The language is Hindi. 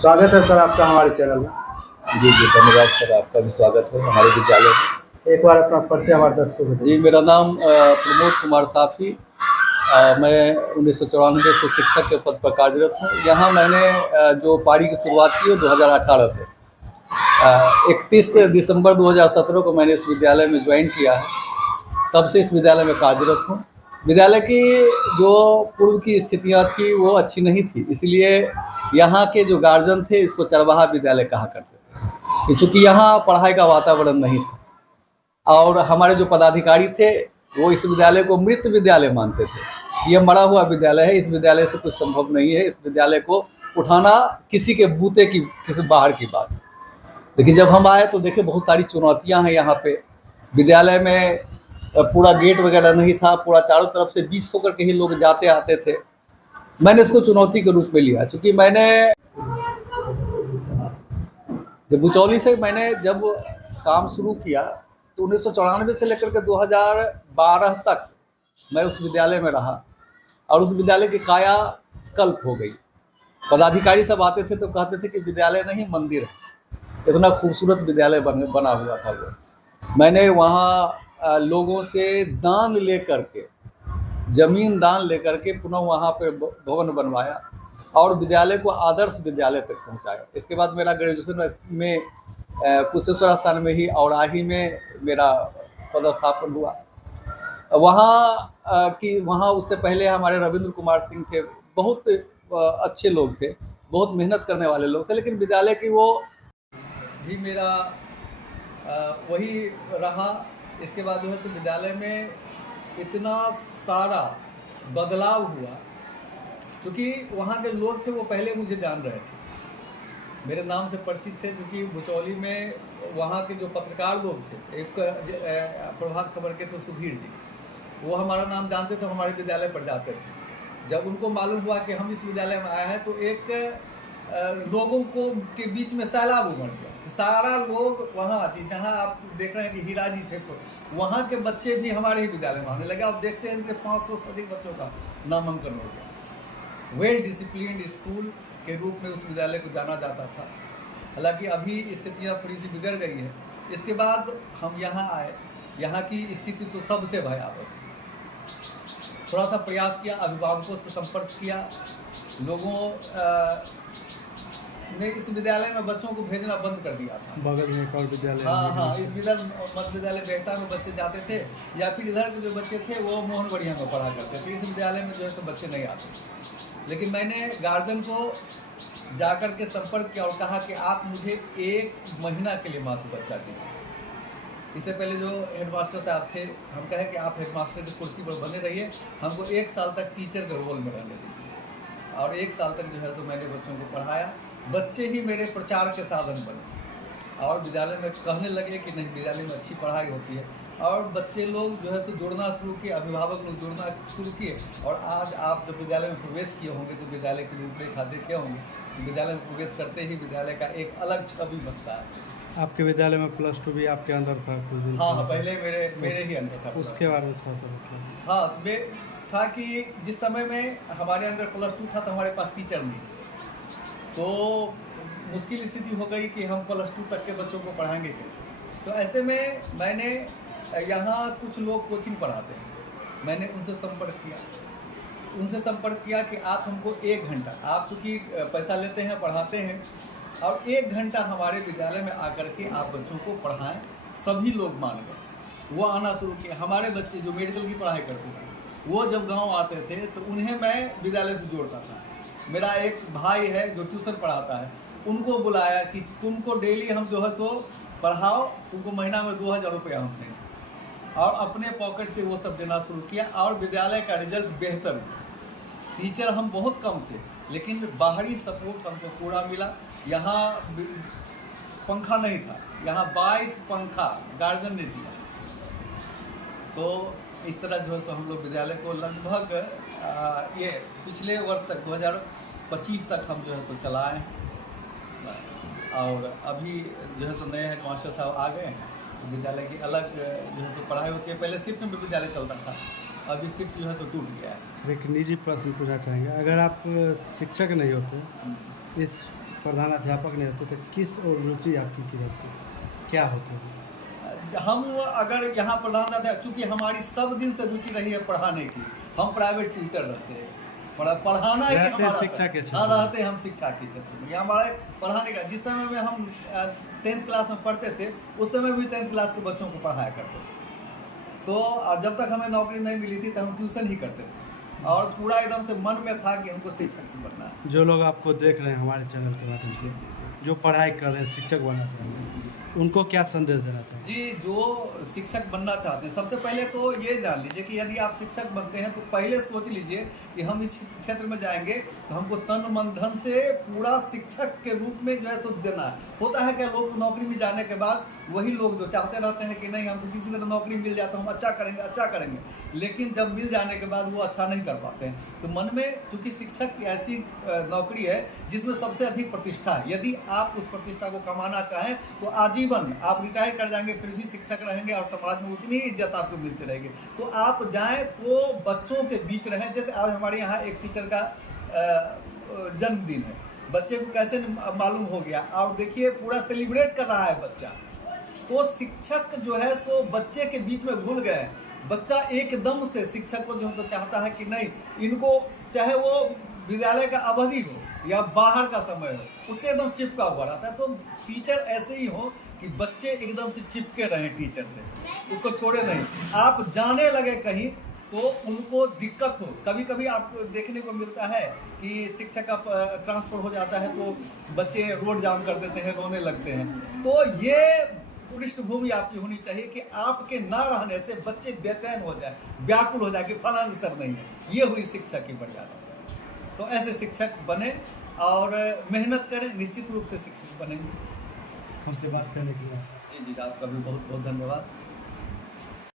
स्वागत है सर आपका हमारे चैनल में। जी जी, धन्यवाद सर, आपका भी स्वागत है हमारे विद्यालय में। एक बार अपना परिचय हमारे दर्शकों को जी, बताइए। मेरा नाम प्रमोद कुमार साफी। मैं 1994 से शिक्षक के पद पर कार्यरत हूँ। यहाँ मैंने जो पारी की शुरुआत की है 2018 से 31 दिसंबर 2017 को मैंने इस विद्यालय में ज्वाइन किया है। तब से इस विद्यालय में कार्यरत हूँ। विद्यालय की जो पूर्व की स्थितियाँ थी वो अच्छी नहीं थी, इसलिए यहाँ के जो गार्जियन थे इसको चरवाहा विद्यालय कहा करते थे, क्योंकि यहाँ पढ़ाई का वातावरण नहीं था। और हमारे जो पदाधिकारी थे वो इस विद्यालय को मृत विद्यालय मानते थे। ये मरा हुआ विद्यालय है, इस विद्यालय से कुछ संभव नहीं है, इस विद्यालय को उठाना किसी के बूते की, किसी बाहर की बात। लेकिन जब हम आए तो देखे बहुत सारी चुनौतियां हैं यहाँ पे। विद्यालय में पूरा गेट वगैरह नहीं था, पूरा चारों तरफ से 20 होकर के ही लोग जाते आते थे। मैंने इसको चुनौती के रूप में लिया, क्योंकि मैंने जब बुचौली से मैंने जब काम शुरू किया तो 1994 से लेकर के 2012 तक मैं उस विद्यालय में रहा और उस विद्यालय की काया कल्प हो गई। पदाधिकारी सब आते थे तो कहते थे कि विद्यालय नहीं मंदिर है, इतना खूबसूरत विद्यालय बना हुआ था वो। मैंने वहाँ लोगों से दान लेकर के, जमीन दान लेकर के पुनः वहाँ पे भवन बनवाया और विद्यालय को आदर्श विद्यालय तक पहुँचाया। इसके बाद मेरा ग्रेजुएशन में कुशेश्वर स्थान में ही औराही में मेरा पदस्थापन हुआ। वहाँ उससे पहले हमारे रविंद्र कुमार सिंह थे, बहुत अच्छे लोग थे, बहुत मेहनत करने वाले लोग थे, लेकिन विद्यालय की वो भी मेरा वही रहा। इसके बाद जो है सो विद्यालय में इतना सारा बदलाव हुआ, क्योंकि वहाँ के लोग थे वो पहले मुझे जान रहे थे, मेरे नाम से परिचित थे। क्योंकि बुचौली में वहाँ के जो पत्रकार लोग थे, एक प्रभात खबर के थे सुधीर जी, वो हमारा नाम जानते थे, हमारे विद्यालय पर जाते थे। जब उनको मालूम हुआ कि हम इस विद्यालय में आए हैं तो एक लोगों को के बीच में सैलाब उमड़ गया। सारा लोग वहाँ आते, जहाँ आप देख रहे हैं कि हीरा जी थे, तो वहाँ के बच्चे भी हमारे ही विद्यालय में आने लगे। अब देखते हैं इनके 500 से अधिक बच्चों का नामांकन हो गया। वेल डिसिप्लिन्ड स्कूल के रूप में उस विद्यालय को जाना जाता था। हालांकि अभी स्थितियाँ थोड़ी सी बिगड़ गई हैं। इसके बाद हम यहाँ आए, यहाँ की स्थिति तो सबसे भयावह थी। थोड़ा सा प्रयास किया, अभिभावकों से संपर्क किया, लोगों ने इस विद्यालय में बच्चों को भेजना बंद कर दिया था। बगल में एक और विद्यालय, हाँ, इस मध्य विद्यालय बेहता में बच्चे जाते थे, या फिर इधर के जो बच्चे थे वो मोहन बढ़िया में पढ़ा करते थे। इस विद्यालय में जो है तो बच्चे नहीं आते। लेकिन मैंने गार्जियन को जाकर के संपर्क किया और कहा कि आप मुझे 1 महीना के लिए मात्र बच्चा दीजिए। इससे पहले जो हेडमास्टर साहब थे, हम कहे कि आप हेडमास्टर की कुर्सी पर बने रहिए, हमको 1 साल तक टीचर के रोल में रहने दीजिए। और 1 साल तक जो है तो मैंने बच्चों को पढ़ाया। बच्चे ही मेरे प्रचार के साधन बने और विद्यालय में कहने लगे कि नहीं, विद्यालय में अच्छी पढ़ाई होती है। और बच्चे लोग जो है तो जुड़ना शुरू किए, अभिभावक लोग जुड़ना शुरू किए। और आज आप जब विद्यालय में प्रवेश किए होंगे तो विद्यालय की रूपरेखा देखे होंगे। विद्यालय में प्रवेश करते ही विद्यालय का एक अलग छवि बनता है। आपके विद्यालय में +2 भी आपके अंदर था कुछ दिन? हाँ, पहले मेरे ही अंदर था। उसके बारे में थोड़ा सा मतलब। हाँ, मैं था कि जिस समय में हमारे अंदर +2 था तो हमारे पास टीचर नहीं, तो मुश्किल स्थिति हो गई कि हम +2 तक के बच्चों को पढ़ाएंगे कैसे। तो ऐसे में मैंने यहाँ कुछ लोग कोचिंग पढ़ाते हैं, मैंने उनसे संपर्क किया कि आप हमको 1 घंटा, आप चूँकि पैसा लेते हैं, पढ़ाते हैं, और 1 घंटा हमारे विद्यालय में आकर के आप बच्चों को पढ़ाएं। सभी लोग मान गए, वो आना शुरू किया। हमारे बच्चे जो मेडिकल की पढ़ाई करते थे वो जब गांव आते थे तो उन्हें मैं विद्यालय से जोड़ता था। मेरा एक भाई है जो ट्यूशन पढ़ाता है, उनको बुलाया कि तुमको डेली हम जो है तो पढ़ाओ, तुमको महीना में 2000 रुपये हम देंगे। और अपने पॉकेट से वो सब देना शुरू किया और विद्यालय का रिजल्ट बेहतर हुआ। टीचर हम बहुत कम थे, लेकिन बाहरी सपोर्ट हमको पूरा मिला। यहाँ पंखा नहीं था, यहाँ 22 पंखा गार्जियन ने दिया। तो इस तरह जो है सो हम लोग विद्यालय को लगभग ये पिछले वर्ष तक 2025 तक हम जो है तो चलाए हैं। और अभी जो है तो नए हेडमास्टर साहब आ गए हैं, तो विद्यालय की अलग जो है तो पढ़ाई होती है। पहले शिफ्ट में भी विद्यालय चलता था, अभी शिफ्ट जो है तो टूट गया है। सर, एक निजी प्रश्न पूछना चाहेंगे, अगर आप शिक्षक नहीं होते, इस प्रधानाध्यापक नहीं होते तो किस और रुचि आपकी की रहती, क्या होती है? हम अगर यहाँ प्रधानाध्यापक, चूँकि हमारी सब दिन से रुचि रही है पढ़ाने की, हम प्राइवेट ट्यूटर रहते हैं, पढ़ाना ही रहते हमारा शिक्षा के क्षेत्र हाँ में। रहते हम शिक्षा के क्षेत्र में। ये हमारे पढ़ाने का, जिस समय में हम 10th क्लास में पढ़ते थे उस समय भी 10th क्लास के बच्चों को पढ़ाया करते थे। तो जब तक हमें नौकरी नहीं मिली थी तो हम ट्यूशन ही करते थे और पूरा एकदम से मन में था कि हमको शिक्षक बनना है। जो लोग आपको देख रहे हैं हमारे चैनल के माध्यम से, जो पढ़ाई कर रहे हैं, शिक्षक बनना चाहते हैं, उनको क्या संदेश देना चाहेंगे? जी, जो शिक्षक बनना चाहते हैं सबसे पहले तो ये जान लीजिए कि यदि आप शिक्षक बनते हैं तो पहले सोच लीजिए कि हम इस क्षेत्र में जाएंगे तो हमको तन मन धन से पूरा शिक्षक के रूप में जो है तो देना है। होता है क्या, लोग नौकरी में जाने के बाद वही लोग जो चाहते रहते हैं कि नहीं हमको किसी तरह नौकरी मिल जाए तो हम अच्छा करेंगे, लेकिन जब मिल जाने के बाद वो अच्छा नहीं कर पाते हैं। तो मन में, क्योंकि शिक्षक ऐसी नौकरी है जिसमें सबसे अधिक प्रतिष्ठा है, यदि आप उस प्रतिष्ठा को कमाना चाहें तो आजीवन आप रिटायर कर जाएंगे फिर भी शिक्षक रहेंगे और समाज में उतनी इज्जत आपको मिलती रहेगी। तो आप जाएं तो बच्चों के बीच रहें। जैसे आज हमारे यहाँ एक टीचर का जन्मदिन है, बच्चे को कैसे मालूम हो गया और देखिए पूरा सेलिब्रेट कर रहा है बच्चा। तो शिक्षक जो है सो बच्चे के बीच में घुल गए। बच्चा एकदम से शिक्षक को जो है तो चाहता है कि नहीं, इनको चाहे वो विद्यालय का अवधि हो या बाहर का समय हो, उससे एकदम चिपका हुआ रहता है। तो टीचर ऐसे ही हो कि बच्चे एकदम से चिपके रहें टीचर से, उसको छोड़े नहीं। आप जाने लगे कहीं तो उनको दिक्कत हो। कभी कभी आपको देखने को मिलता है कि शिक्षक का ट्रांसफ़र हो जाता है तो बच्चे रोड जाम कर देते हैं, रोने लगते हैं। तो ये पृष्ठभूमि आपकी होनी चाहिए कि आपके ना रहने से बच्चे बेचैन हो जाए, व्याकुल हो जाए कि फलाना सर नहीं है। ये हुई शिक्षक की मर्यादा। तो ऐसे शिक्षक बने और मेहनत करें, निश्चित रूप से शिक्षक बनेंगे। हमसे बात करने के लिए जी, आपका भी बहुत बहुत धन्यवाद।